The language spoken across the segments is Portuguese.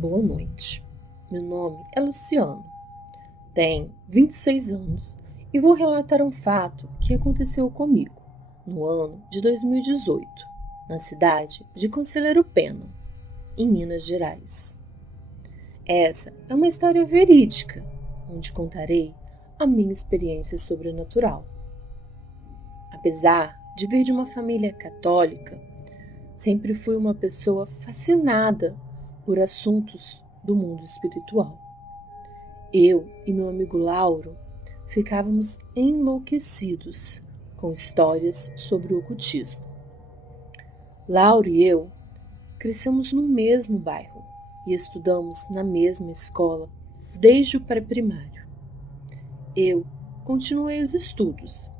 Boa noite. Meu nome é Luciano. Tenho 26 anos e vou relatar um fato que aconteceu comigo no ano de 2018, na cidade de Conselheiro Pena, em Minas Gerais. Essa é uma história verídica, onde contarei a minha experiência sobrenatural. Apesar de vir de uma família católica, sempre fui uma pessoa fascinada por assuntos do mundo espiritual. Eu e meu amigo Lauro ficávamos enlouquecidos com histórias sobre o ocultismo. Lauro e eu crescemos no mesmo bairro e estudamos na mesma escola desde o pré-primário. Eu continuei os estudos,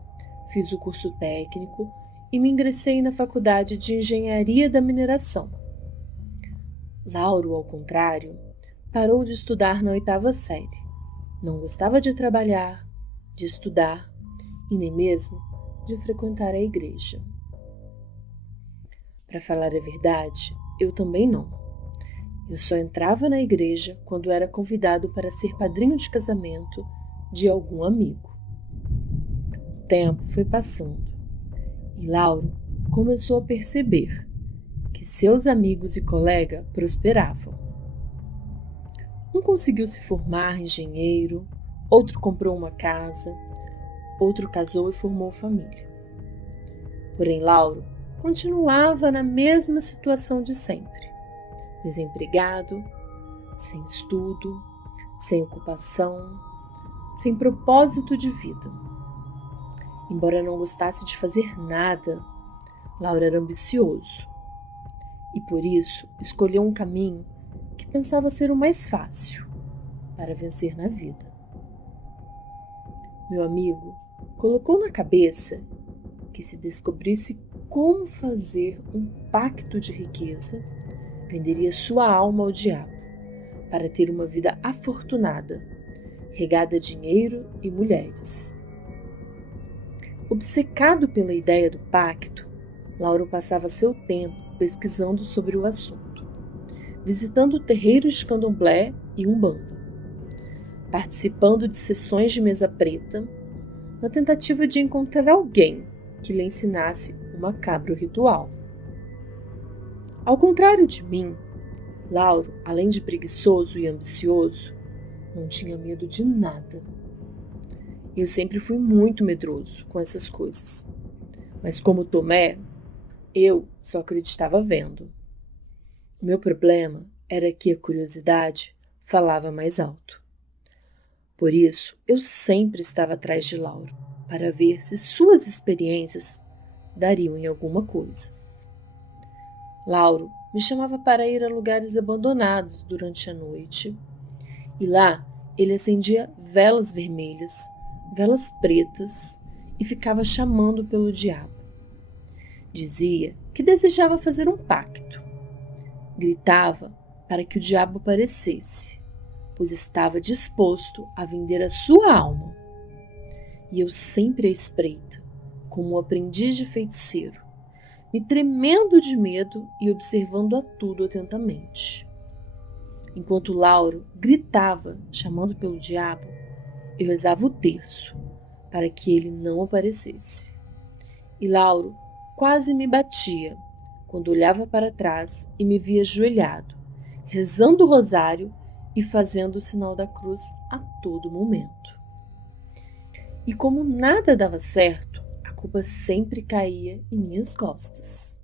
fiz o curso técnico e me ingressei na faculdade de Engenharia da Mineração. Lauro, ao contrário, parou de estudar na 8ª série. Não gostava de trabalhar, de estudar e nem mesmo de frequentar a igreja. Para falar a verdade, eu também não. Eu só entrava na igreja quando era convidado para ser padrinho de casamento de algum amigo. O tempo foi passando e Lauro começou a perceber que seus amigos e colegas prosperavam. Um conseguiu se formar engenheiro, outro comprou uma casa, outro casou e formou família. Porém, Lauro continuava na mesma situação de sempre, desempregado, sem estudo, sem ocupação, sem propósito de vida. Embora não gostasse de fazer nada, Lauro era ambicioso e por isso escolheu um caminho que pensava ser o mais fácil para vencer na vida. Meu amigo colocou na cabeça que se descobrisse como fazer um pacto de riqueza, venderia sua alma ao diabo para ter uma vida afortunada, regada a dinheiro e mulheres. Obcecado pela ideia do pacto, Lauro passava seu tempo pesquisando sobre o assunto, visitando terreiros de candomblé e umbanda, participando de sessões de mesa preta, na tentativa de encontrar alguém que lhe ensinasse o macabro ritual. Ao contrário de mim, Lauro, além de preguiçoso e ambicioso, não tinha medo de nada. Eu sempre fui muito medroso com essas coisas, mas como Tomé, eu só acreditava vendo. O meu problema era que a curiosidade falava mais alto. Por isso, eu sempre estava atrás de Lauro, para ver se suas experiências dariam em alguma coisa. Lauro me chamava para ir a lugares abandonados durante a noite, e lá ele acendia velas vermelhas, velas pretas e ficava chamando pelo diabo. Dizia que desejava fazer um pacto. Gritava para que o diabo aparecesse, pois estava disposto a vender a sua alma. E eu sempre à espreita, como um aprendiz de feiticeiro, me tremendo de medo e observando a tudo atentamente. Enquanto Lauro gritava, chamando pelo diabo, eu rezava o terço para que ele não aparecesse. E Lauro quase me batia quando olhava para trás e me via ajoelhado, rezando o rosário e fazendo o sinal da cruz a todo momento. E como nada dava certo, a culpa sempre caía em minhas costas.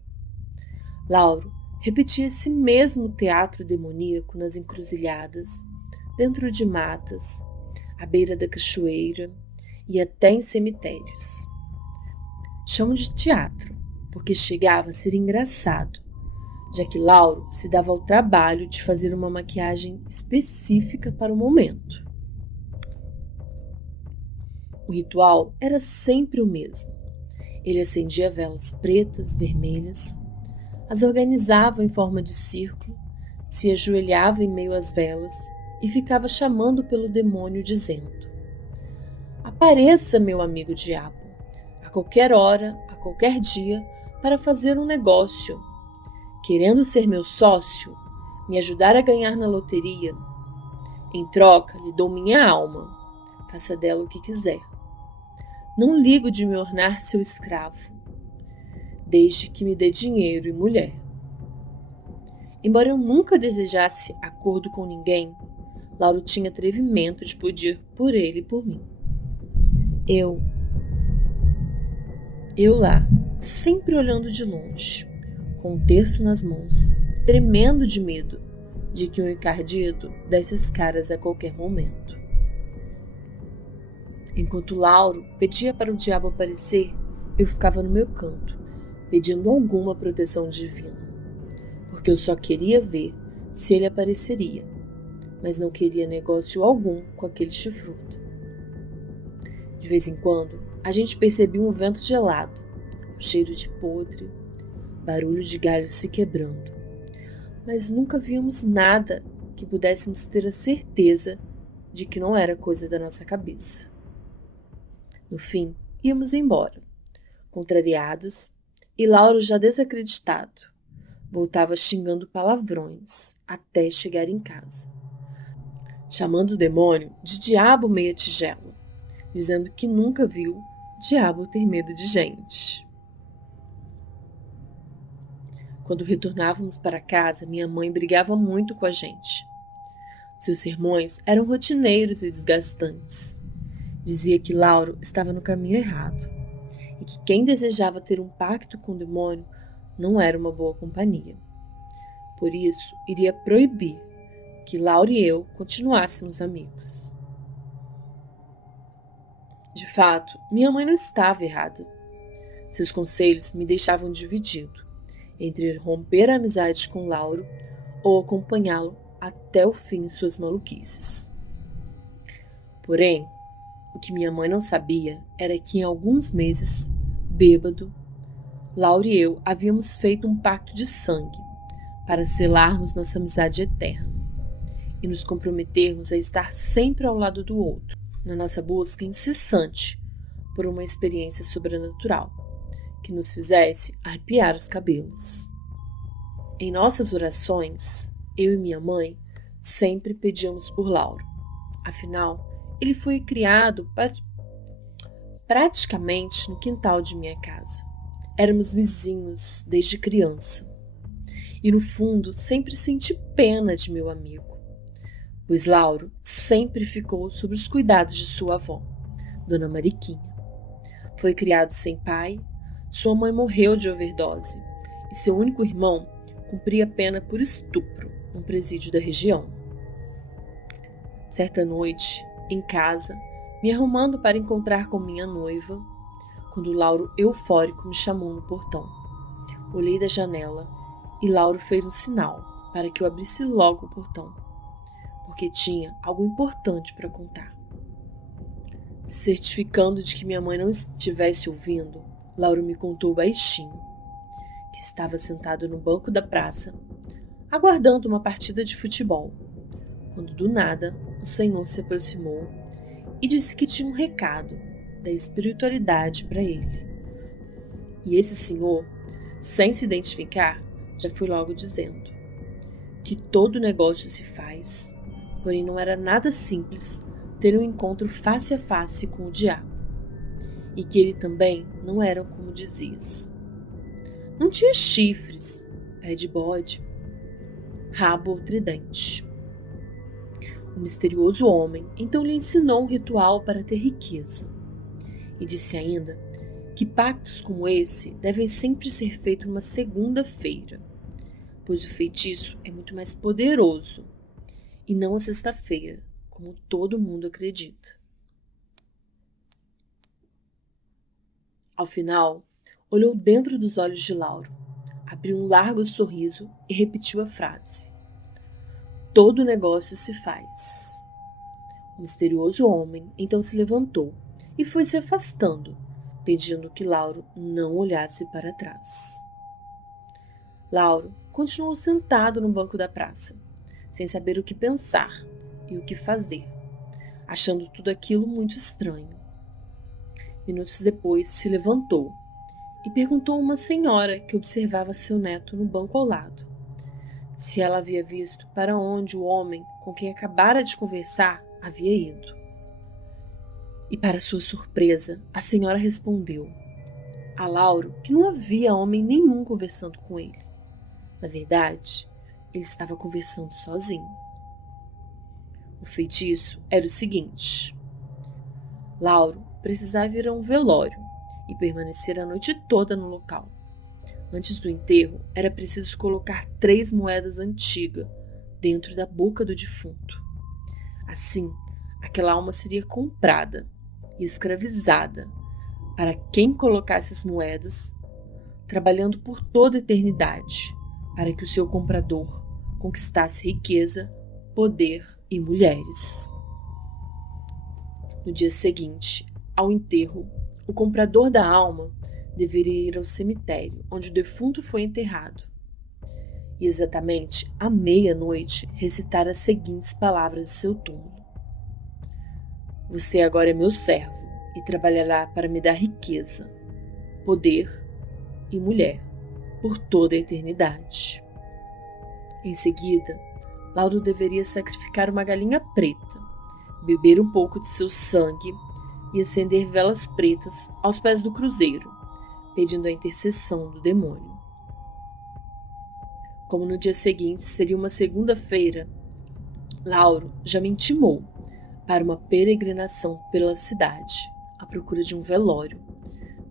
Lauro repetia esse mesmo teatro demoníaco nas encruzilhadas, dentro de matas, à beira da cachoeira e até em cemitérios. Chamo de teatro porque chegava a ser engraçado, já que Lauro se dava ao trabalho de fazer uma maquiagem específica para o momento. O ritual era sempre o mesmo. Ele acendia velas pretas, vermelhas, as organizava em forma de círculo, se ajoelhava em meio às velas e ficava chamando pelo demônio, dizendo: "Apareça, meu amigo diabo, a qualquer hora, a qualquer dia, para fazer um negócio. Querendo ser meu sócio, me ajudar a ganhar na loteria. Em troca, lhe dou minha alma. Faça dela o que quiser. Não ligo de me ornar seu escravo, desde que me dê dinheiro e mulher. Embora eu nunca desejasse acordo com ninguém, Lauro tinha atrevimento de pedir por ele e por mim. Eu lá, sempre olhando de longe, com um terço nas mãos, tremendo de medo de que o encardido desse as caras a qualquer momento. Enquanto Lauro pedia para o diabo aparecer, eu ficava no meu canto, pedindo alguma proteção divina, porque eu só queria ver se ele apareceria, mas não queria negócio algum com aquele chifrudo. De vez em quando, a gente percebia um vento gelado, um cheiro de podre, barulho de galhos se quebrando, mas nunca víamos nada que pudéssemos ter a certeza de que não era coisa da nossa cabeça. No fim, íamos embora, contrariados, e Lauro, já desacreditado, voltava xingando palavrões até chegar em casa, chamando o demônio de diabo meia tigela, dizendo que nunca viu diabo ter medo de gente. Quando retornávamos para casa, minha mãe brigava muito com a gente. Seus sermões eram rotineiros e desgastantes. Dizia que Lauro estava no caminho errado e que quem desejava ter um pacto com o demônio não era uma boa companhia. Por isso, iria proibir que Lauro e eu continuássemos amigos. De fato, minha mãe não estava errada. Seus conselhos me deixavam dividido entre romper a amizade com Lauro ou acompanhá-lo até o fim em suas maluquices. Porém, o que minha mãe não sabia era que em alguns meses, bêbado, Lauro e eu havíamos feito um pacto de sangue para selarmos nossa amizade eterna e nos comprometermos a estar sempre ao lado do outro, na nossa busca incessante por uma experiência sobrenatural que nos fizesse arrepiar os cabelos. Em nossas orações, eu e minha mãe sempre pedíamos por Lauro. Afinal, ele foi criado praticamente no quintal de minha casa. Éramos vizinhos desde criança. E no fundo, sempre senti pena de meu amigo, pois Lauro sempre ficou sob os cuidados de sua avó, Dona Mariquinha. Foi criado sem pai, sua mãe morreu de overdose e seu único irmão cumpria pena por estupro num presídio da região. Certa noite, em casa, me arrumando para encontrar com minha noiva, quando Lauro, eufórico, me chamou no portão. Olhei da janela e Lauro fez um sinal para que eu abrisse logo o portão, porque tinha algo importante para contar. Certificando de que minha mãe não estivesse ouvindo, Lauro me contou baixinho que estava sentado no banco da praça, aguardando uma partida de futebol, quando do nada o Senhor se aproximou e disse que tinha um recado da espiritualidade para ele. E esse senhor, sem se identificar, já foi logo dizendo que todo negócio se faz, porém não era nada simples ter um encontro face a face com o diabo, e que ele também não era como dizias. Não tinha chifres, pé de bode, rabo ou tridente. O misterioso homem então lhe ensinou um ritual para ter riqueza, e disse ainda que pactos como esse devem sempre ser feitos numa segunda-feira, pois o feitiço é muito mais poderoso, e não a sexta-feira, como todo mundo acredita. Ao final, olhou dentro dos olhos de Lauro, abriu um largo sorriso e repetiu a frase: todo negócio se faz. O misterioso homem então se levantou e foi se afastando, pedindo que Lauro não olhasse para trás. Lauro continuou sentado no banco da praça, sem saber o que pensar e o que fazer, achando tudo aquilo muito estranho. Minutos depois se levantou e perguntou a uma senhora que observava seu neto no banco ao lado se ela havia visto para onde o homem com quem acabara de conversar havia ido. E, para sua surpresa, a senhora respondeu a Lauro que não havia homem nenhum conversando com ele. Na verdade, ele estava conversando sozinho. O feitiço era o seguinte: Lauro precisava ir a um velório e permanecer a noite toda no local. Antes do enterro, era preciso colocar 3 moedas antigas dentro da boca do defunto. Assim, aquela alma seria comprada e escravizada para quem colocasse as moedas, trabalhando por toda a eternidade, para que o seu comprador conquistasse riqueza, poder e mulheres. No dia seguinte, ao enterro, o comprador da alma deveria ir ao cemitério onde o defunto foi enterrado e, exatamente à meia-noite, recitar as seguintes palavras de seu túmulo: Você agora é meu servo e trabalhará para me dar riqueza, poder e mulher por toda a eternidade. Em seguida, Lauro deveria sacrificar uma galinha preta, beber um pouco de seu sangue e acender velas pretas aos pés do cruzeiro, pedindo a intercessão do demônio. Como no dia seguinte seria uma segunda-feira, Lauro já me intimou para uma peregrinação pela cidade, à procura de um velório,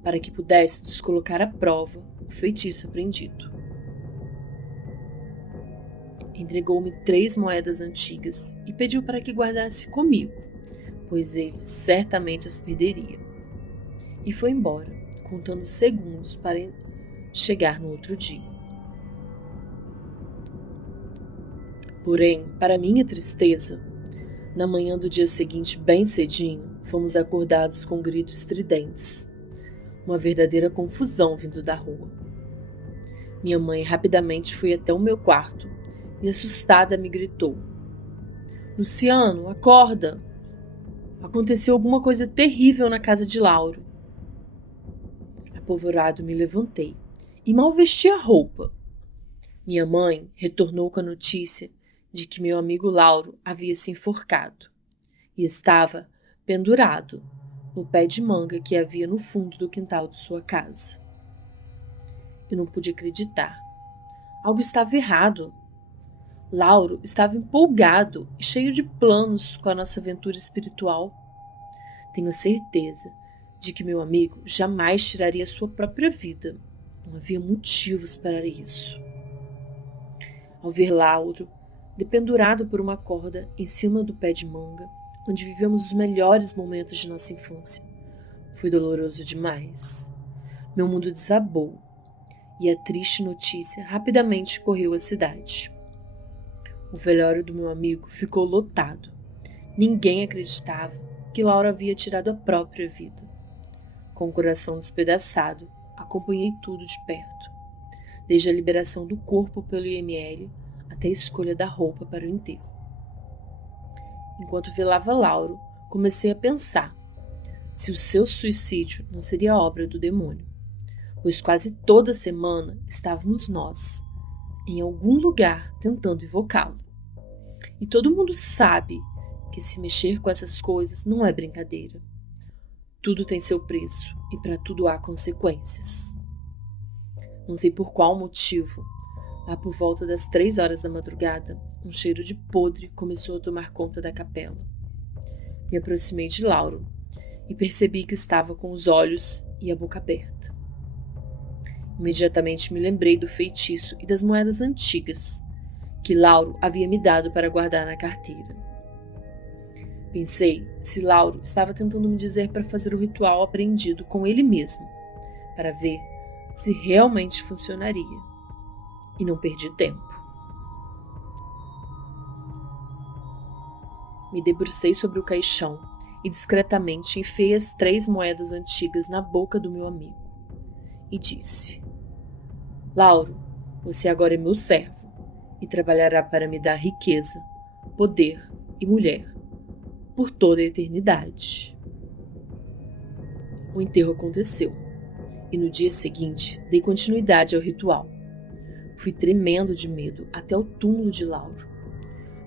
para que pudéssemos colocar à prova o feitiço aprendido. Entregou-me 3 moedas antigas e pediu para que guardasse comigo, pois ele certamente as perderia. E foi embora, contando segundos para chegar no outro dia. Porém, para minha tristeza, na manhã do dia seguinte, bem cedinho, fomos acordados com gritos estridentes. Uma verdadeira confusão vindo da rua. Minha mãe rapidamente foi até o meu quarto e, assustada, me gritou: Luciano, acorda! Aconteceu alguma coisa terrível na casa de Lauro. Apavorado, me levantei e mal vesti a roupa. Minha mãe retornou com a notícia de que meu amigo Lauro havia se enforcado e estava pendurado no pé de manga que havia no fundo do quintal de sua casa. Eu não pude acreditar. Algo estava errado. Lauro estava empolgado e cheio de planos com a nossa aventura espiritual. Tenho certeza de que meu amigo jamais tiraria sua própria vida. Não havia motivos para isso. Ao ver Lauro dependurado por uma corda em cima do pé de manga, onde vivemos os melhores momentos de nossa infância, foi doloroso demais. Meu mundo desabou e a triste notícia rapidamente correu à cidade. O velório do meu amigo ficou lotado. Ninguém acreditava que Lauro havia tirado a própria vida. Com o coração despedaçado, acompanhei tudo de perto, desde a liberação do corpo pelo IML até a escolha da roupa para o enterro. Enquanto velava Lauro, comecei a pensar se o seu suicídio não seria obra do demônio, pois quase toda semana estávamos nós, em algum lugar, tentando invocá-lo. E todo mundo sabe que se mexer com essas coisas não é brincadeira. Tudo tem seu preço e para tudo há consequências. Não sei por qual motivo, lá por volta das 3 horas da madrugada, um cheiro de podre começou a tomar conta da capela. Me aproximei de Lauro e percebi que estava com os olhos e a boca aberta. Imediatamente me lembrei do feitiço e das moedas antigas que Lauro havia me dado para guardar na carteira. Pensei se Lauro estava tentando me dizer para fazer o ritual aprendido com ele mesmo, para ver se realmente funcionaria. E não perdi tempo. Me debrucei sobre o caixão e discretamente enfiei as 3 moedas antigas na boca do meu amigo e disse: Lauro, você agora é meu servo e trabalhará para me dar riqueza, poder e mulher por toda a eternidade. O enterro aconteceu e no dia seguinte dei continuidade ao ritual. Fui tremendo de medo até o túmulo de Lauro.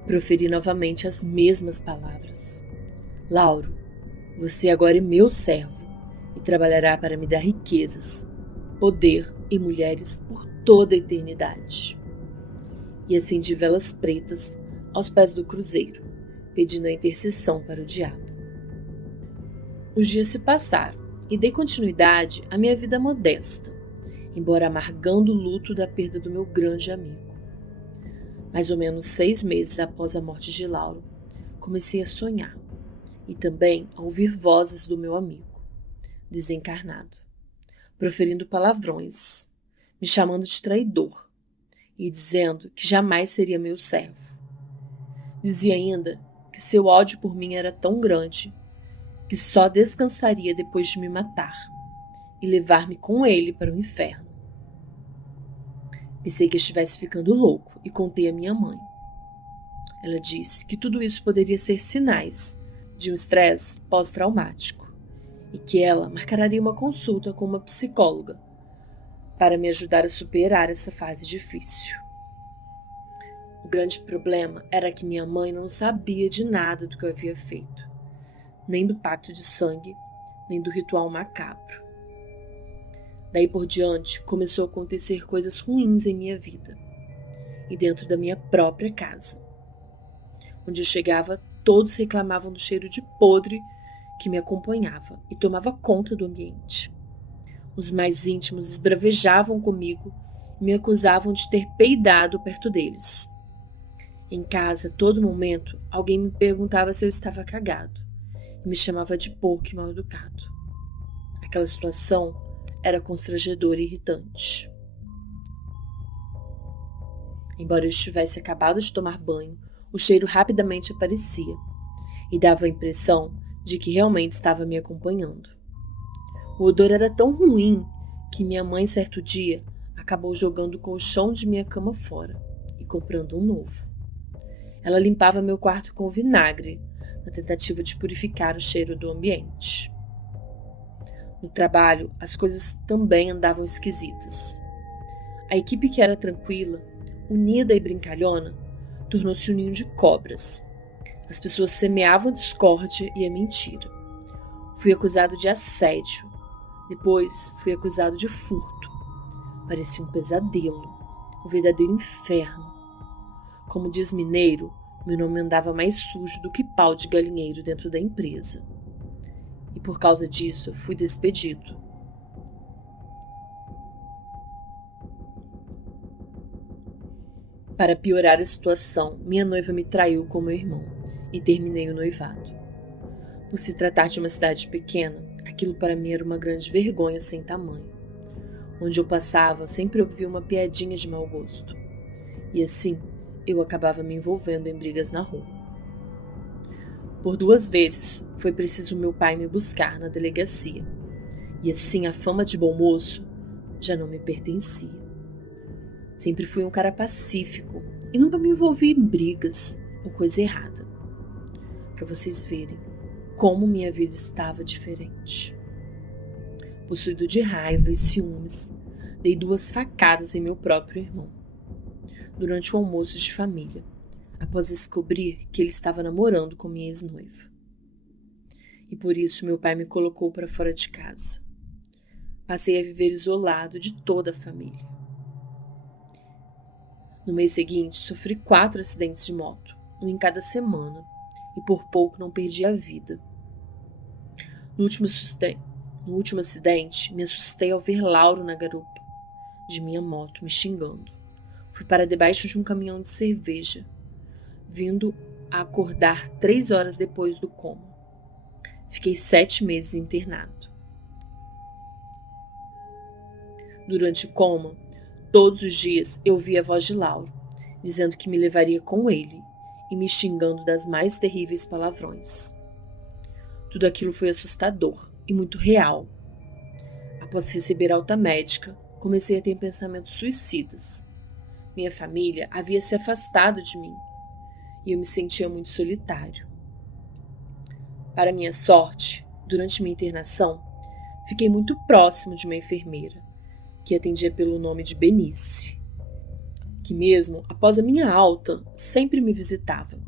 Proferi novamente as mesmas palavras. Lauro, você agora é meu servo e trabalhará para me dar riquezas, poder e mulheres por toda a eternidade. E acendi velas pretas aos pés do cruzeiro, pedindo a intercessão para o diabo. Os dias se passaram e dei continuidade à minha vida modesta, embora amargando o luto da perda do meu grande amigo. Mais ou menos 6 meses após a morte de Lauro, comecei a sonhar e também a ouvir vozes do meu amigo, desencarnado, proferindo palavrões, me chamando de traidor e dizendo que jamais seria meu servo. Dizia ainda que seu ódio por mim era tão grande que só descansaria depois de me matar e levar-me com ele para o inferno. Pensei que estivesse ficando louco e contei à minha mãe. Ela disse que tudo isso poderia ser sinais de um estresse pós-traumático e que ela marcaria uma consulta com uma psicóloga para me ajudar a superar essa fase difícil. O grande problema era que minha mãe não sabia de nada do que eu havia feito, nem do pacto de sangue, nem do ritual macabro. Daí por diante, começou a acontecer coisas ruins em minha vida e dentro da minha própria casa. Onde eu chegava, todos reclamavam do cheiro de podre que me acompanhava e tomava conta do ambiente. Os mais íntimos esbravejavam comigo e me acusavam de ter peidado perto deles. Em casa, a todo momento, alguém me perguntava se eu estava cagado e me chamava de porco e mal-educado. Aquela situação era constrangedora e irritante. Embora eu estivesse acabado de tomar banho, o cheiro rapidamente aparecia e dava a impressão de que realmente estava me acompanhando. O odor era tão ruim que minha mãe, certo dia, acabou jogando o colchão de minha cama fora e comprando um novo. Ela limpava meu quarto com vinagre, na tentativa de purificar o cheiro do ambiente. No trabalho, as coisas também andavam esquisitas. A equipe que era tranquila, unida e brincalhona, tornou-se um ninho de cobras. As pessoas semeavam a discórdia e a mentira. Fui acusado de assédio. Depois fui acusado de furto. Parecia um pesadelo, um verdadeiro inferno. Como diz mineiro, meu nome andava mais sujo do que pau de galinheiro dentro da empresa. E por causa disso, fui despedido. Para piorar a situação, minha noiva me traiu com meu irmão e terminei o noivado. Por se tratar de uma cidade pequena, aquilo para mim era uma grande vergonha sem tamanho. Onde eu passava, sempre ouvia uma piadinha de mau gosto. E assim, eu acabava me envolvendo em brigas na rua. Por 2 vezes, foi preciso meu pai me buscar na delegacia. E assim, a fama de bom moço já não me pertencia. Sempre fui um cara pacífico e nunca me envolvi em brigas ou coisa errada. Para vocês verem como minha vida estava diferente. Possuído de raiva e ciúmes, dei 2 facadas em meu próprio irmão, durante o almoço de família, após descobrir que ele estava namorando com minha ex-noiva. E por isso meu pai me colocou para fora de casa. Passei a viver isolado de toda a família. No mês seguinte, sofri 4 acidentes de moto, um em cada semana, e por pouco não perdi a vida. No último acidente, me assustei ao ver Lauro na garupa de minha moto me xingando. Fui para debaixo de um caminhão de cerveja, vindo a acordar 3 horas depois do coma. Fiquei 7 meses internado. Durante o coma, todos os dias eu via a voz de Lauro, dizendo que me levaria com ele e me xingando das mais terríveis palavrões. Tudo aquilo foi assustador e muito real. Após receber alta médica, comecei a ter pensamentos suicidas. Minha família havia se afastado de mim e eu me sentia muito solitário. Para minha sorte, durante minha internação, fiquei muito próximo de uma enfermeira, que atendia pelo nome de Benice. que mesmo após a minha alta, sempre me visitava,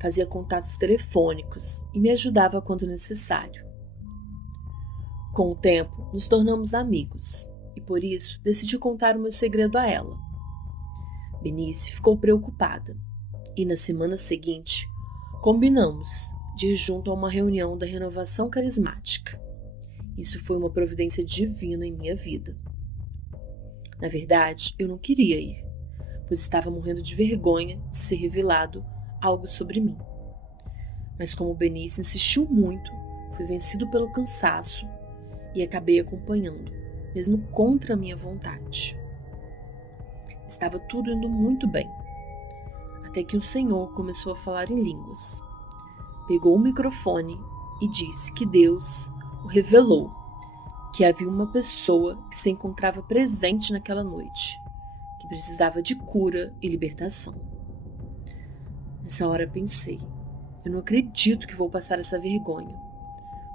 fazia contatos telefônicos e me ajudava quando necessário. Com o tempo, nos tornamos amigos e por isso decidi contar o meu segredo a ela. Benice ficou preocupada e na semana seguinte combinamos de ir junto a uma reunião da Renovação Carismática. Isso foi uma providência divina em minha vida. Na verdade, eu não queria ir, pois estava morrendo de vergonha de ser revelado algo sobre mim. Mas como Benice insistiu muito, fui vencido pelo cansaço e acabei acompanhando, mesmo contra a minha vontade. Estava tudo indo muito bem, até que o Senhor começou a falar em línguas. Pegou o microfone e disse que Deus o revelou, que havia uma pessoa que se encontrava presente naquela noite, que precisava de cura e libertação. Nessa hora pensei, eu não acredito que vou passar essa vergonha.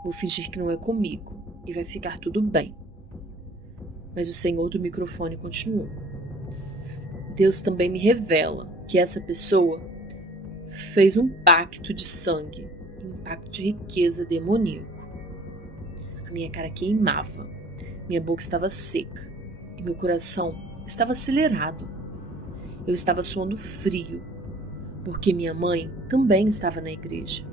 Vou fingir que não é comigo e vai ficar tudo bem. Mas o Senhor do microfone continuou. Deus também me revela que essa pessoa fez um pacto de sangue e um pacto de riqueza demoníaco. A minha cara queimava, minha boca estava seca e meu coração estava acelerado. Eu estava suando frio, porque minha mãe também estava na igreja.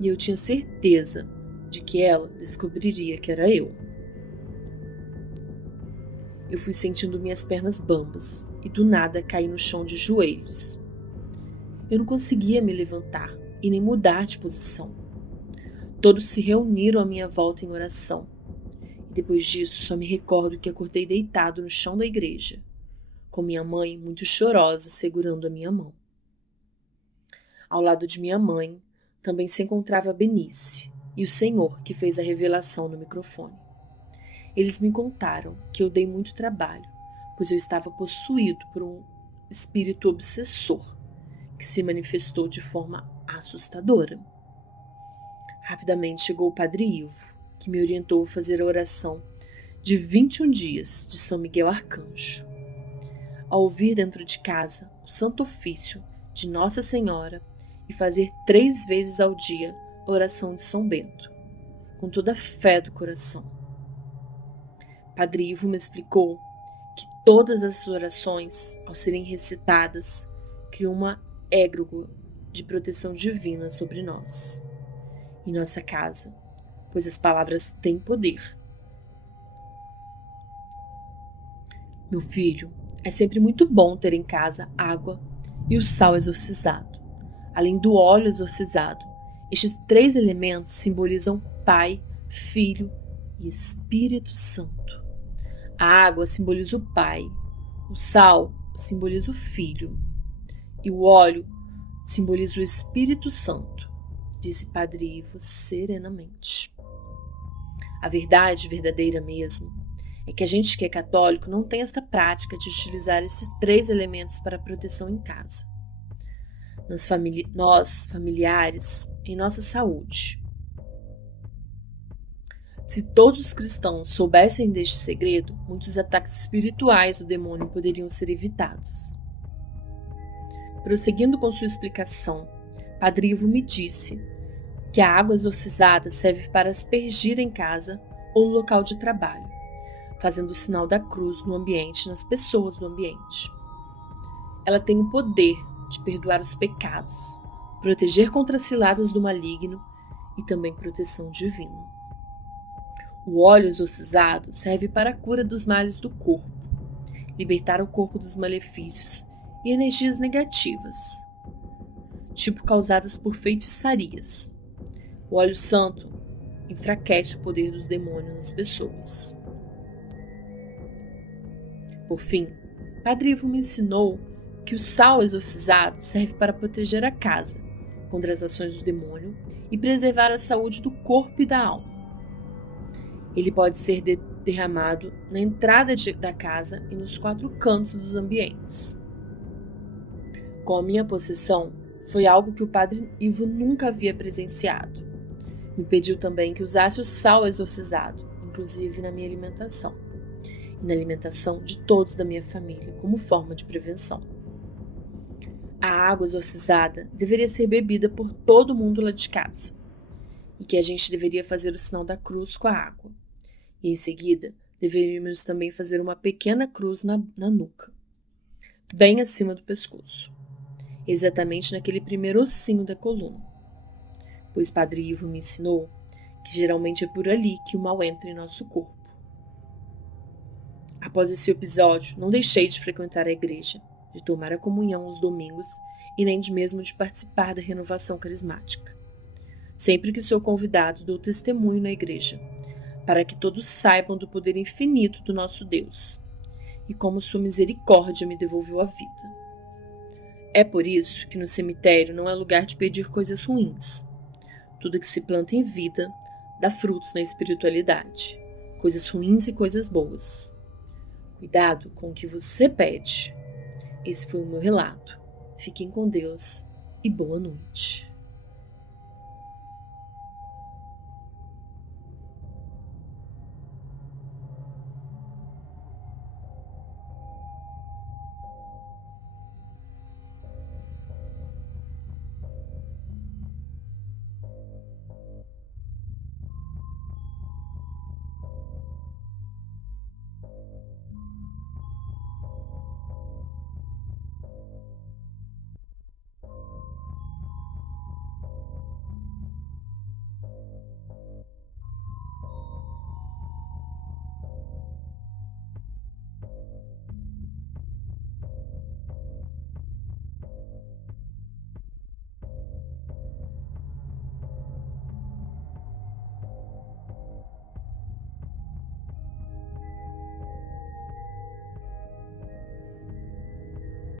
E eu tinha certeza de que ela descobriria que era eu. Eu fui sentindo minhas pernas bambas e do nada caí no chão de joelhos. Eu não conseguia me levantar e nem mudar de posição. Todos se reuniram à minha volta em oração. E depois disso só me recordo que acordei deitado no chão da igreja, com minha mãe muito chorosa segurando a minha mão. Ao lado de minha mãe também se encontrava Benice e o Senhor que fez a revelação no microfone. Eles me contaram que eu dei muito trabalho, pois eu estava possuído por um espírito obsessor que se manifestou de forma assustadora. Rapidamente chegou o Padre Ivo, que me orientou a fazer a oração de 21 dias de São Miguel Arcanjo. Ao ouvir dentro de casa o Santo Ofício de Nossa Senhora e fazer 3 vezes ao dia a oração de São Bento, com toda a fé do coração. Padre Ivo me explicou que todas essas orações, ao serem recitadas, criam uma égregora de proteção divina sobre nós e nossa casa, pois as palavras têm poder. Meu filho, é sempre muito bom ter em casa água e o sal exorcizado. Além do óleo exorcizado, estes 3 elementos simbolizam Pai, Filho e Espírito Santo. A água simboliza o Pai, o sal simboliza o Filho e o óleo simboliza o Espírito Santo, disse Padre Ivo serenamente. A verdade verdadeira mesmo é que a gente que é católico não tem esta prática de utilizar esses 3 elementos para proteção em casa. Nós, familiares, em nossa saúde. Se todos os cristãos soubessem deste segredo, muitos ataques espirituais do demônio poderiam ser evitados. Prosseguindo com sua explicação, Padre Ivo me disse que a água exorcizada serve para aspergir em casa ou no local de trabalho, fazendo o sinal da cruz no ambiente, nas pessoas do ambiente. Ela tem o poder de perdoar os pecados, proteger contra as ciladas do maligno e também proteção divina. O óleo exorcizado serve para a cura dos males do corpo, libertar o corpo dos malefícios e energias negativas, tipo causadas por feitiçarias. O óleo santo enfraquece o poder dos demônios nas pessoas. Por fim, Padre Ivo me ensinou que o sal exorcizado serve para proteger a casa contra as ações do demônio e preservar a saúde do corpo e da alma. Ele pode ser derramado na entrada da casa e nos 4 cantos dos ambientes. Com a minha possessão, foi algo que o Padre Ivo nunca havia presenciado. Me pediu também que usasse o sal exorcizado, inclusive na minha alimentação. e na alimentação de todos da minha família, como forma de prevenção. A água exorcizada deveria ser bebida por todo mundo lá de casa, e que a gente deveria fazer o sinal da cruz com a água. E em seguida, deveríamos também fazer uma pequena cruz na nuca, bem acima do pescoço, exatamente naquele primeiro ossinho da coluna, pois Padre Ivo me ensinou que geralmente é por ali que o mal entra em nosso corpo. Após esse episódio, não deixei de frequentar a igreja, de tomar a comunhão aos domingos e nem mesmo de participar da renovação carismática. Sempre que sou convidado, dou testemunho na igreja, para que todos saibam do poder infinito do nosso Deus e como sua misericórdia me devolveu a vida. É por isso que no cemitério não é lugar de pedir coisas ruins. Tudo que se planta em vida dá frutos na espiritualidade, coisas ruins e coisas boas. Cuidado com o que você pede. Esse foi o meu relato. Fiquem com Deus e boa noite.